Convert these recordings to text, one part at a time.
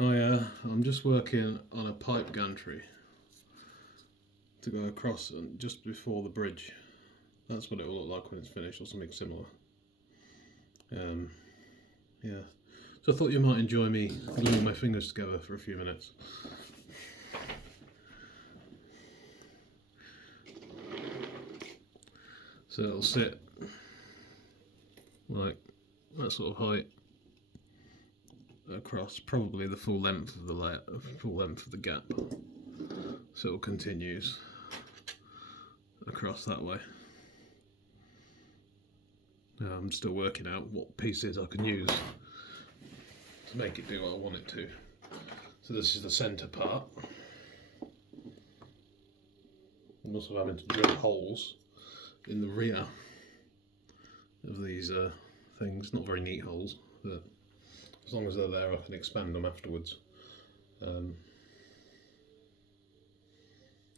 Oh yeah, I'm just working on a pipe gantry to go across and just before the bridge. That's what it will look like when it's finished, or something similar. Yeah. So I thought you might enjoy me gluing my fingers together for a few minutes. So it'll sit like that sort of height across probably the full length of the full length of the gap. So it continues across that way. I'm still working out what pieces I can use to make it do what I want it to. So this is the centre part. I'm also having to drill holes in the rear of these things. Not very neat holes, but as long as they're there I can expand them afterwards.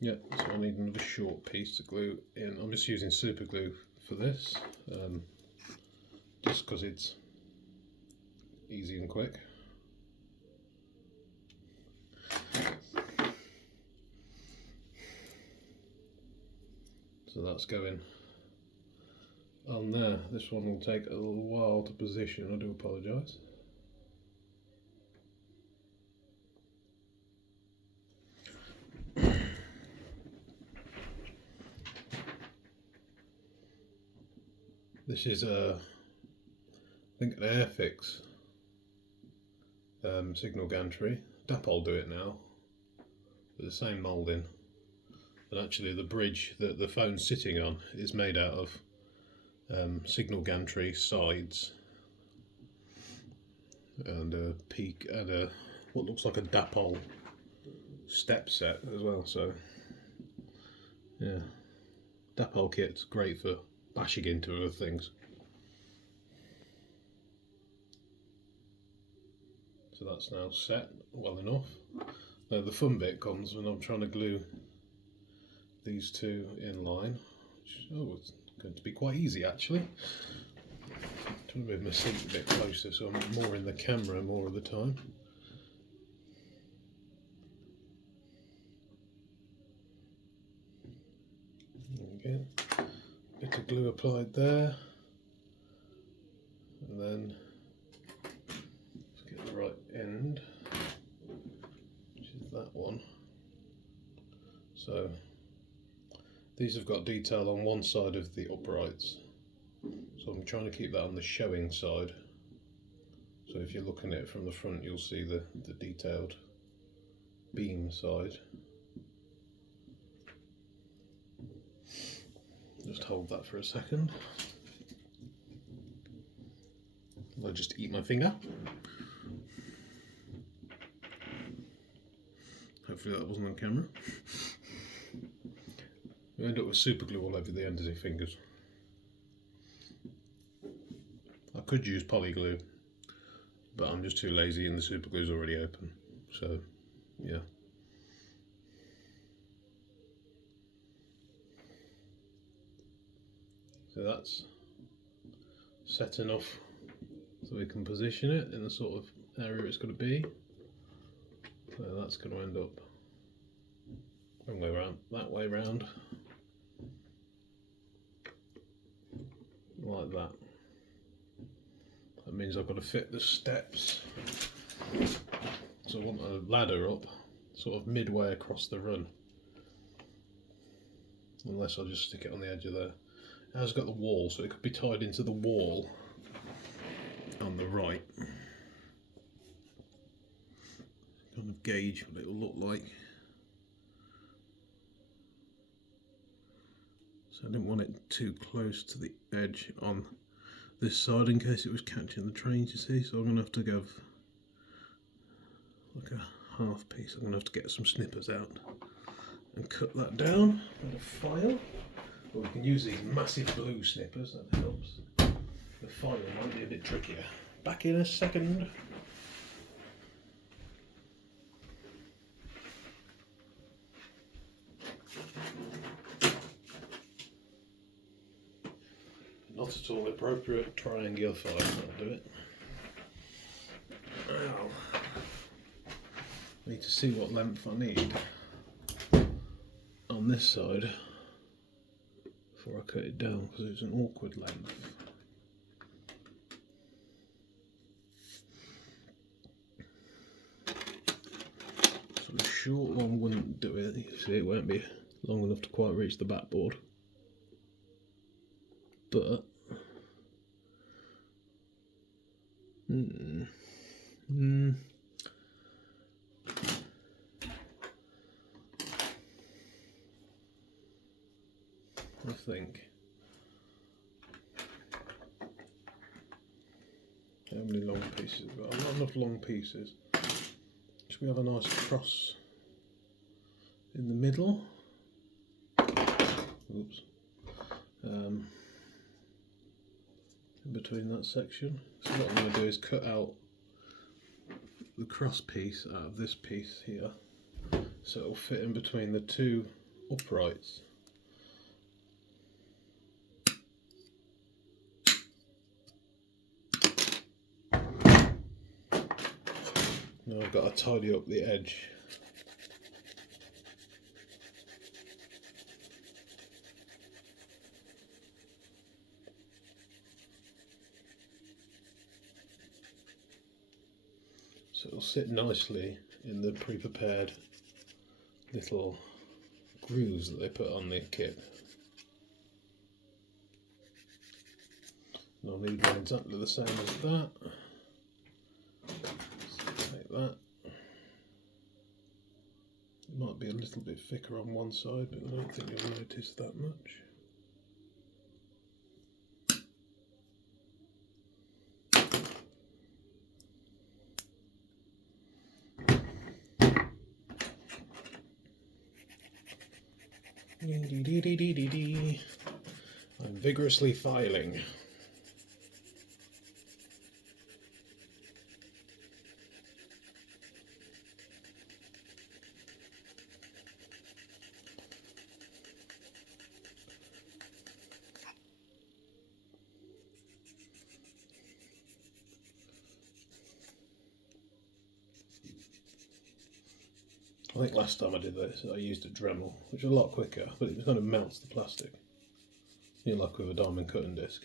Yeah, so I need another short piece to glue in. I'm just using super glue for this, just because it's easy and quick. So that's going on there. This one will take a little while to position, I do apologise. This is I think an airfix signal gantry. Dapol do it now with the same moulding, but actually the bridge that the phone's sitting on is made out of signal gantry sides and a peak and a what looks like a Dapol step set as well. So yeah, Dapol kit's great for bashing into other things. So that's now set well enough. Now the fun bit comes when I'm trying to glue these two in line, which it's going to be quite easy actually. I'm trying to move my seat a bit closer so I'm more in the camera more of the time. Again, bit of glue applied there, and then let's get the right end, which is that one. So these have got detail on one side of the uprights, so I'm trying to keep that on the showing side. So if you're looking at it from the front, you'll see the detailed beam side. Just hold that for a second. I'll just eat my finger. Hopefully that wasn't on camera. You end up with super glue all over the ends of your fingers. I could use poly glue, but I'm just too lazy and the super glue's already open. So, yeah. So that's set enough so we can position it in the sort of area it's going to be. So that's going to end up wrong way around, that way round, like that. That means I've got to fit the steps. So I want a ladder up, sort of midway across the run. Unless I'll just stick it on the edge of there. It has got the wall, so it could be tied into the wall on the right. Kind of gauge what it will look like. So I didn't want it too close to the edge on this side in case it was catching the trains, you see. So I'm going to have to go like a half piece. I'm going to have to get some snippers out and cut that down with a file. Or we can use these massive blue snippers, that helps. The file might be a bit trickier. Back in a second. Not at all appropriate triangular file, that'll do it. Ow. need to see what length I need on this side before I cut it down, because it's an awkward length. So a short one wouldn't do it. You see, it won't be long enough to quite reach the backboard. But I think, how many long pieces have we got? Not enough long pieces. Should we have a nice cross in the middle? Oops. In between that section. So what I'm going to do is cut out the cross piece out of this piece here, so it'll fit in between the two uprights. Now I've got to tidy up the edge. So it'll sit nicely in the pre-prepared little grooves that they put on the kit. And I'll need one exactly the same as that. So take that. It might be a little bit thicker on one side, but I don't think you'll notice that much. I'm vigorously filing. I think last time I did this, I used a Dremel, which is a lot quicker, but it kind of melts the plastic. You know, like with a diamond cutting disc.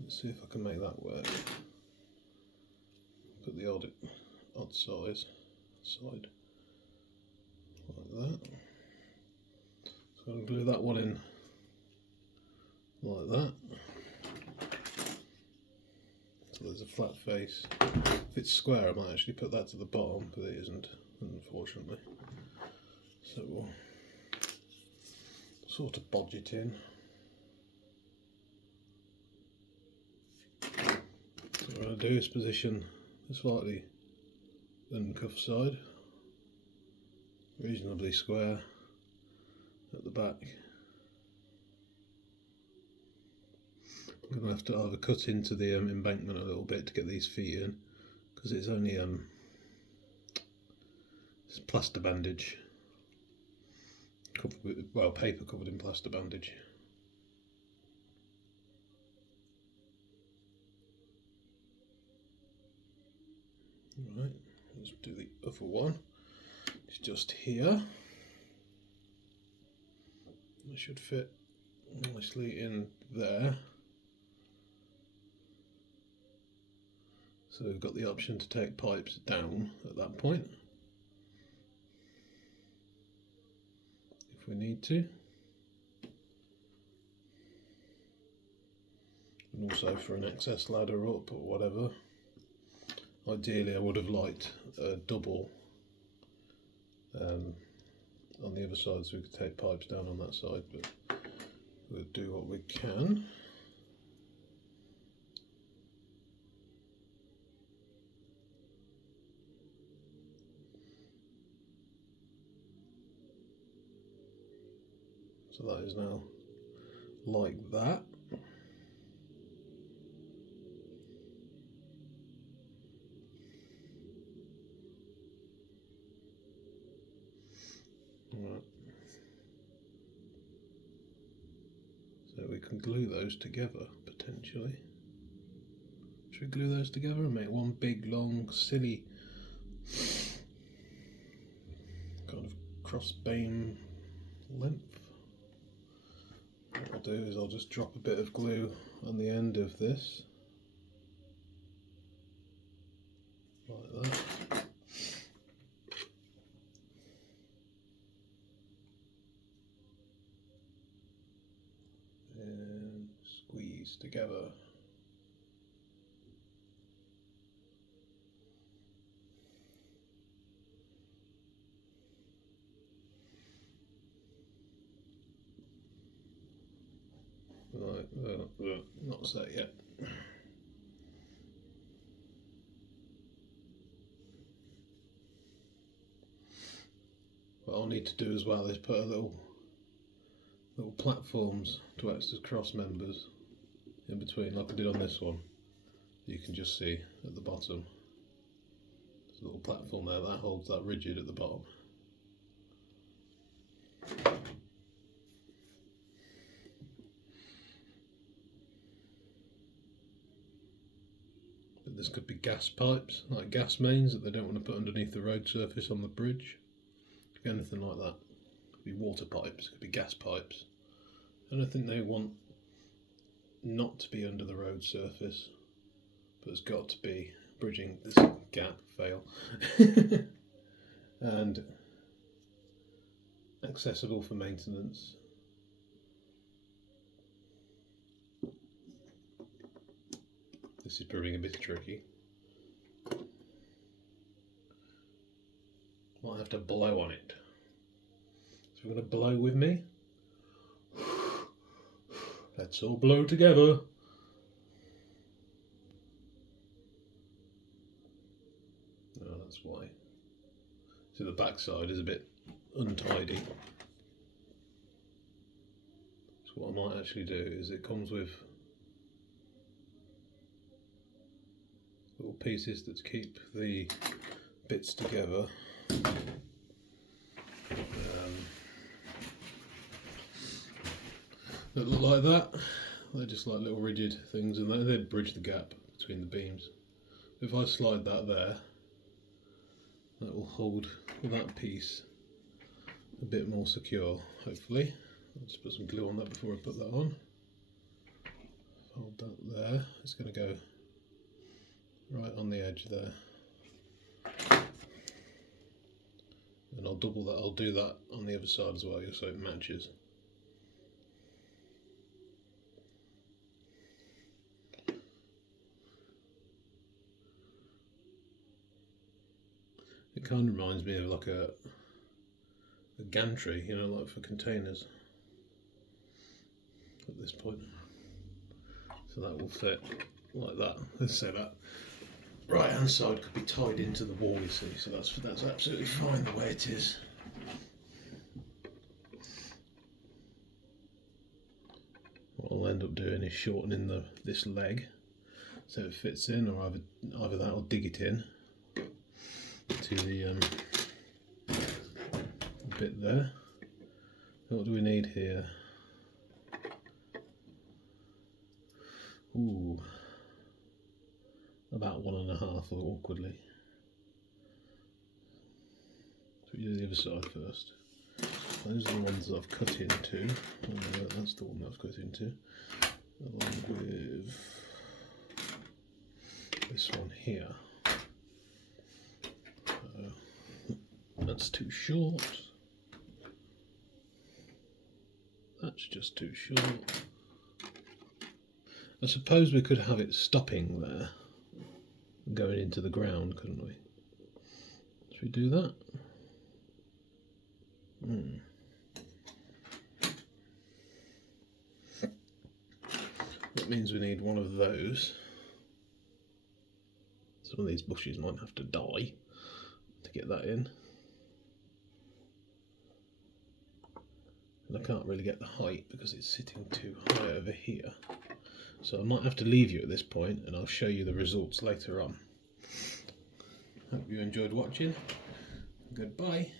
Let's see if I can make that work. Put the odd size side like that. So I'll glue that one in like that. So there's a flat face. If it's square, I might actually put that to the bottom, but it isn't, unfortunately. So we'll sort of bodge it in. So what I'm going to do is position the slightly uncuffed side reasonably square at the back. I'm going to have to either cut into the embankment a little bit to get these feet in, because it's only it's plaster bandage, covered with, well, paper covered in plaster bandage. Right, let's do the other one. It's just here. It should fit nicely in there. So we've got the option to take pipes down at that point, if we need to. And also for an excess ladder up or whatever. Ideally I would have liked a double on the other side, so we could take pipes down on that side, but we'll do what we can. So that is now like that. Right. So we can glue those together potentially. Should we glue those together and make one big long silly cross beam length. What I'll do is I'll just drop a bit of glue on the end of this, like that. And squeeze together. Right, not set yet. What I'll need to do as well is put a little platforms to act as cross members in between, like I did on this one. You can just see at the bottom. There's a little platform there that holds that rigid at the bottom. This could be gas pipes, like gas mains that they don't want to put underneath the road surface on the bridge. Could be anything like that. Could be water pipes, could be gas pipes. Anything they want not to be under the road surface, but it's got to be bridging this gap, fail, and accessible for maintenance. This is proving a bit tricky. Might have to blow on it. So we're going to blow with me. Let's all blow together. Oh, that's why. So the back side is a bit untidy. So what I might actually do is it comes with little pieces that keep the bits together. That look like that. They're just like little rigid things, and they bridge the gap between the beams. If I slide that there, that will hold that piece a bit more secure, hopefully. I'll just put some glue on that before I put that on. Hold that there. It's going to go right on the edge there. And I'll double that, I'll do that on the other side as well, so it matches. It kind of reminds me of like a gantry, you know, like for containers at this point. So that will fit like that. Let's say that right hand side could be tied into the wall, you see, so that's absolutely fine the way it is. What I'll end up doing is shortening this leg so it fits in, or either that or dig it in to the bit there. So what do we need here? Ooh, about 1.5 awkwardly. So we do the other side first. Those are the ones that I've cut into. That's the one that I've cut into. Along with this one here. That's too short. That's just too short. I suppose we could have it stopping there, going into the ground, couldn't we? Should we do that? That means we need one of those. Some of these bushes might have to die to get that in. And I can't really get the height because it's sitting too high over here. So I might have to leave you at this point and I'll show you the results later on. Hope you enjoyed watching. Goodbye.